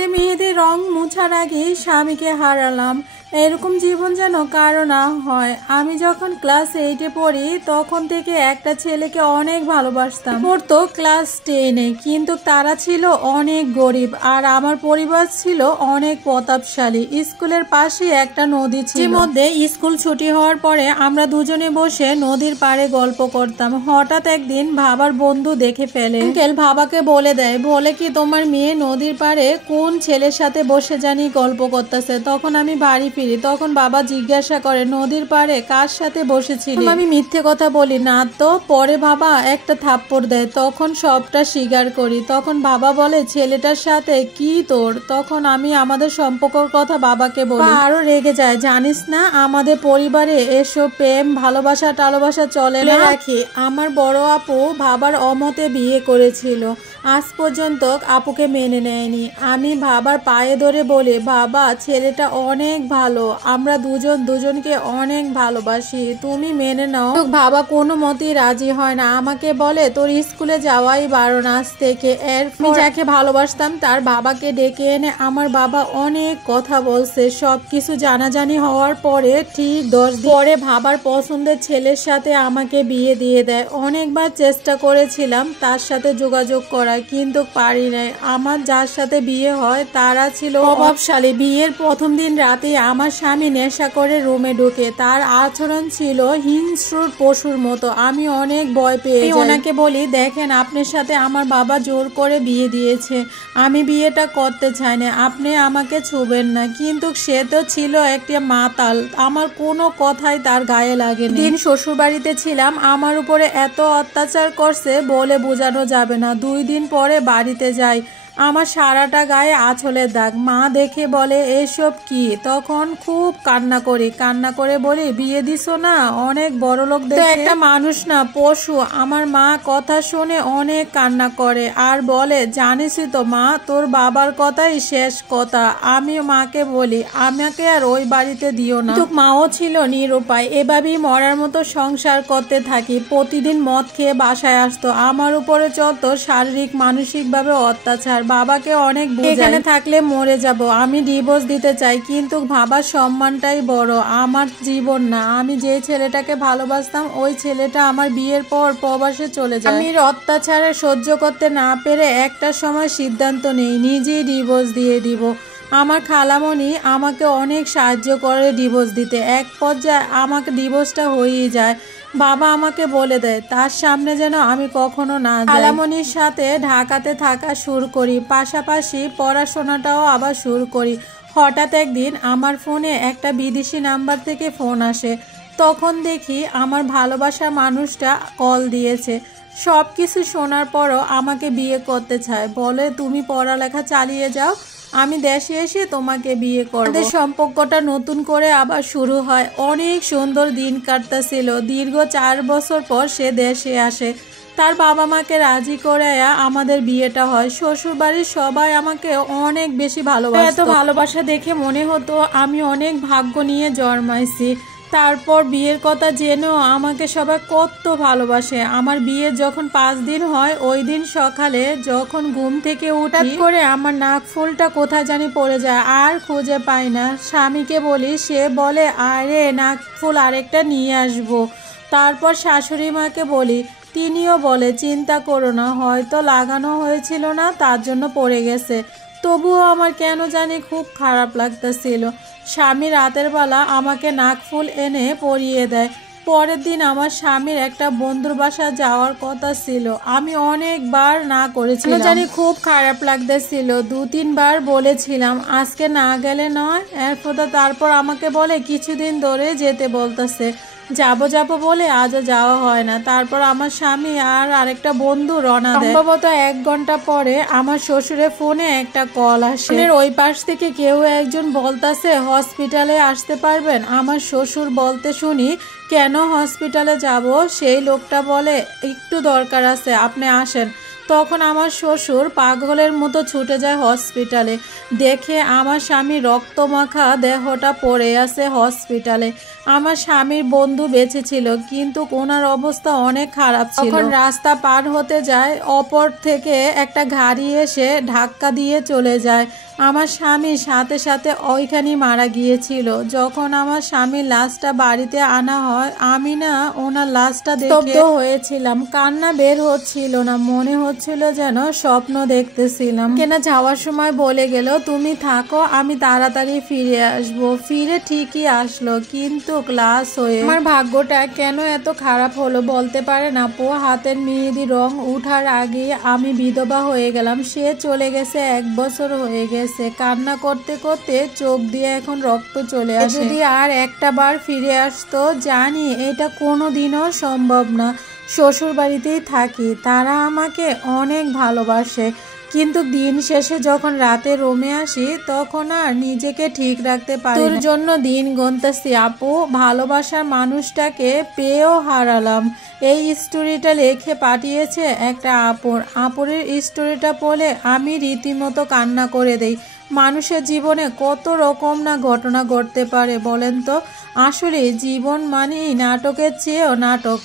হাতে মেহেদির রং মুছার আগে স্বামীকে হারালাম। এরকম জীবন যেন কারো না হয়। আমি যখন ক্লাস 8-এ পড়ি তখন থেকে একটা ছেলেকে অনেক ভালোবাসতাম। পড়তো ক্লাস 10-এ, কিন্তু তারা ছিল অনেক গরিব আর আমার পরিবার ছিল অনেক প্রতাপশালী। স্কুলের পাশে একটা নদী ছিল, যার মধ্যে স্কুল ছুটি হওয়ার পরে আমরা দুজনে বসে নদীর পাড়ে গল্প করতাম। হঠাৎ একদিন বাবার বন্ধু দেখে ফেলে। আঙ্কেল বাবাকে বলে দেয়, বলে কি তোমার মেয়ে নদীর পাড়ে কোন ছেলের সাথে বসে জানি গল্প করতেছে। তখন আমি বাড়ি ফিরি, তখন বাবা জিজ্ঞাসা করে নদীর পাড়ে কার সাথে বসেছিলি। আমি মিথ্যে কথা বলি না তো। পরে বাবা একটা থাপ্পড় দেয়, তখন সবটা স্বীকার করি। তখন বাবা বলে ছেলেটার সাথে কি তোর? তখন আমি আমাদের সম্পর্কের কথা বাবাকে বলি। আরো রেগে যায়, জানিস না আমাদের পরিবারে এসব প্রেম ভালোবাসা টালোবাসা চলে না। রাখি আমার বড় আপু বাবার অমতে বিয়ে করেছিল, আজ পর্যন্ত আপুকে মেনে নেয়নি। আমি বাবার পায়ে ধরে বলি, বাবা ছেলেটা অনেক ভালো, আমরা দুজনকে অনেক ভালোবাসি, তুমি মেনে নাও। বাবা কোনো মতেই রাজি হয় না, আমাকে বলে তোর স্কুলে যাওয়াই বারণ আজ থেকে। এরপর যাকে ভালোবাসতাম তার বাবাকে ডেকে এনে আমার বাবা অনেক কথা বলছে। সবকিছু জানাজানি হওয়ার পরে ঠিক 10 দিন পরে বাবার পছন্দের ছেলের সাথে আমাকে বিয়ে দিয়ে দেয়। অনেকবার চেষ্টা করেছিলাম তার সাথে যোগাযোগ করা, কিন্তু পারি নাই। আমার যার সাথে বিয়ে হয় তারা ছিল অভাবশালী। বিয়ের প্রথম দিন রাতে আমার স্বামী নেশা করে রুমে ঢুকে, তার আচরণ ছিল হিংস্র পশুর মতো। আমি অনেক ভয় পেয়ে যাই। ওনাকে বলি, দেখেন আপনার সাথে আমার বাবা জোর করে বিয়ে দিয়েছে, আমি বিয়েটা করতে চাই না, আপনি আমাকে ছুবেন না। কিন্তু সে তো ছিল একটা মাতাল, আমার কোনো কথাই তার গায়ে লাগেনি। দিন শ্বশুর বাড়িতে ছিলাম, আমার উপরে এত অত্যাচার করছে বলে বোঝানো যাবে না। 2 দিন পরে বাড়িতে যাই, আমার সারাটা গায়ে আঁচলের দাগ। মা দেখে বলে এসব কি? তখন খুব কান্না করি, কান্না করে বলি বিয়ে দিছো না অনেক বড় লোক দেখে, একটা মানুষ না পশু। আমার মা কথা শুনে অনেক কান্না করে আর বলে, জানিসই তো মা, তোর বাবার কথাই শেষ কথা। আমি মাকে বলি আমাকে আর ওই বাড়িতে দিও না। কিন্তু মাও ছিল নিরুপায়। এভাবেই মরার মতো সংসার করতে থাকি। প্রতিদিন মদ খেয়ে বাসায় আসতো, আমার উপরে চলতো শারীরিক মানসিকভাবে অত্যাচার। বাবাকে অনেক বোঝাই, এখানে থাকলে মরে যাব, আমি ডিভোর্স দিতে চাই, কিন্তু বাবার সম্মানটাই বড়, আমার জীবন না। আমি যে ছেলেটাকে ভালোবাসতাম ওই ছেলেটা আমার বিয়ের পর প্রবাসে চলে যায়। আমি অত্যাচারে সহ্য করতে না পেরে একটা সময় সিদ্ধান্ত নেই নিজেই ডিভোর্স দিয়ে দিব। আমার খালামণি আমাকে অনেক সাহায্য করে ডিভোর্স দিতে। এক পর্যায়ে আমাকে ডিভোর্সটা হয়েই যায়। বাবা আমাকে বলে দেয় তার সামনে যেন আমি কখনো না যাই। খালামণির সাথে ঢাকাতে থাকা শুরু করি, পাশাপাশি পড়াশোনাটাও আবার শুরু করি। হঠাৎ একদিন আমার ফোনে একটা বিদেশি নাম্বার থেকে ফোন আসে। তখন দেখি আমার ভালোবাসার মানুষটা কল দিয়েছে। সব কিছু শোনার পরও আমাকে বিয়ে করতে চায়, বলে তুমি পড়ালেখা চালিয়ে যাও, আমি দেশে এসে তোমাকে বিয়ে করব। আমাদের সম্পর্কটা নতুন করে আবার শুরু হয়। অনেক সুন্দর দিন কাটতেছিল। দীর্ঘ 4 বছর পর সে দেশে আসে। তার বাবা মাকে রাজি করাইয়া আমাদের বিয়েটা হয়। শ্বশুর বাড়ির সবাই আমাকে অনেক বেশি ভালোবাসে। এত ভালোবাসা দেখে মনে হতো আমি অনেক ভাগ্য নিয়ে জন্মাইছি। তারপর বিয়ের কথা জেনেও আমাকে সবাই কত ভালোবাসে। আমার বিয়ের যখন 5 দিন হয়, ওই দিন সকালে যখন ঘুম থেকে উঠি করে আমার নাক ফুলটা কোথায় জানি পড়ে যায়, আর খুঁজে পাই না। স্বামীকে বলি, সে বলে আরে নাক ফুল আরেকটা নিয়ে আসবো। তারপর শাশুড়ি মাকে বলি, তিনিও বলে চিন্তা করো না, হয়তো লাগানো হয়েছিল না তার জন্য পড়ে গেছে। তবুও আমার কেন জানি খুব খারাপ লাগতেছিল। স্বামী রাতের বেলা আমাকে নাকফুল এনে পরিয়ে দেয়। পরের দিন আমার স্বামীর একটা বন্ধুর বাসা যাওয়ার কথা ছিল, আমি অনেকবার না করেছিলাম, জানি খুব খারাপ লাগতেছিল। 2-3 বার বলেছিলাম আজকে না গেলে নয়। এরপর তারপর আমাকে বলে কিছুদিন ধরে যেতে বলতেছে, যাবো বলে আজও যাওয়া হয় না। তারপর আমার স্বামী আর আরেকটা বন্ধু রওনা দেয়। সম্ভবত 1 ঘন্টা পরে আমার শ্বশুরের ফোনে একটা কল আসে। ওই পাশ থেকে কেউ একজন বলতাছে হসপিটালে আসতে পারবেন। আমার শ্বশুর বলতে শুনি, কেন হসপিটালে যাব? সেই লোকটা বলে একটু দরকার আছে, আপনি আসেন। তখন আমার শ্বশুর পাগলের মতো ছুটে যায় হসপিটালে। দেখে আমার স্বামীর রক্তমাখা দেহটা পড়ে আছে হসপিটালে। আমার স্বামীর বন্ধু বেঁচে ছিল, কিন্তু ওনার অবস্থা অনেক খারাপ ছিল। তখন রাস্তা পার হতে যায়, অপর থেকে একটা গাড়ি এসে ধাক্কা দিয়ে চলে যায়। আমার স্বামীর সাথে সাথে ওইখানেই মারা গিয়েছিল। যখন আমার স্বামীর লাশটা বাড়িতে আনা হয় আমি না ওনার লাশটা দেখে স্তব্ধ হয়েছিলাম। কান্না বের হচ্ছিল না, মনে হচ্ছিল যেন স্বপ্ন দেখতেছিলাম। কেনা যাওয়ার সময় বলে গেল, তুমি থাকো, আমি তাড়াতাড়ি ফিরে আসবো। ফিরে ঠিকই আসলো, কিন্তু ক্লাস হয়ে আমার ভাগ্যটা কেন এত খারাপ হলো বলতে পারেন আপু। হাতের মেহেদি রং উঠার আগে আমি বিধবা হয়ে গেলাম। সে চলে গেছে, 1 বছর হয়ে গেছে। কান্না করতে করতে চোখ দিয়ে এখন রক্ত চলে আসে। যদি আর একটা বার ফিরে আসতো, জানি এটা কোনোদিনও সম্ভব না। শ্বশুর বাড়িতেই থাকি, তারা আমাকে অনেক ভালোবাসে, কিন্তু দিন শেষে যখন রাতে রুমে আসি তখন আর নিজেকে ঠিক রাখতে পারি না। তোর জন্য দিন গুনতেছি আপু, ভালোবাসার মানুষটাকে পেয়েও হারালাম। এই স্টোরিটা লিখে পাঠিয়েছে একটা আপুরের স্টোরিটা পড়ে আমি রীতিমতো কান্না করে দেই। মানুষের জীবনে কত রকম না ঘটনা ঘটতে পারে বলেন তো। আসলে জীবন মানেই নাটকের চেয়েও নাটক।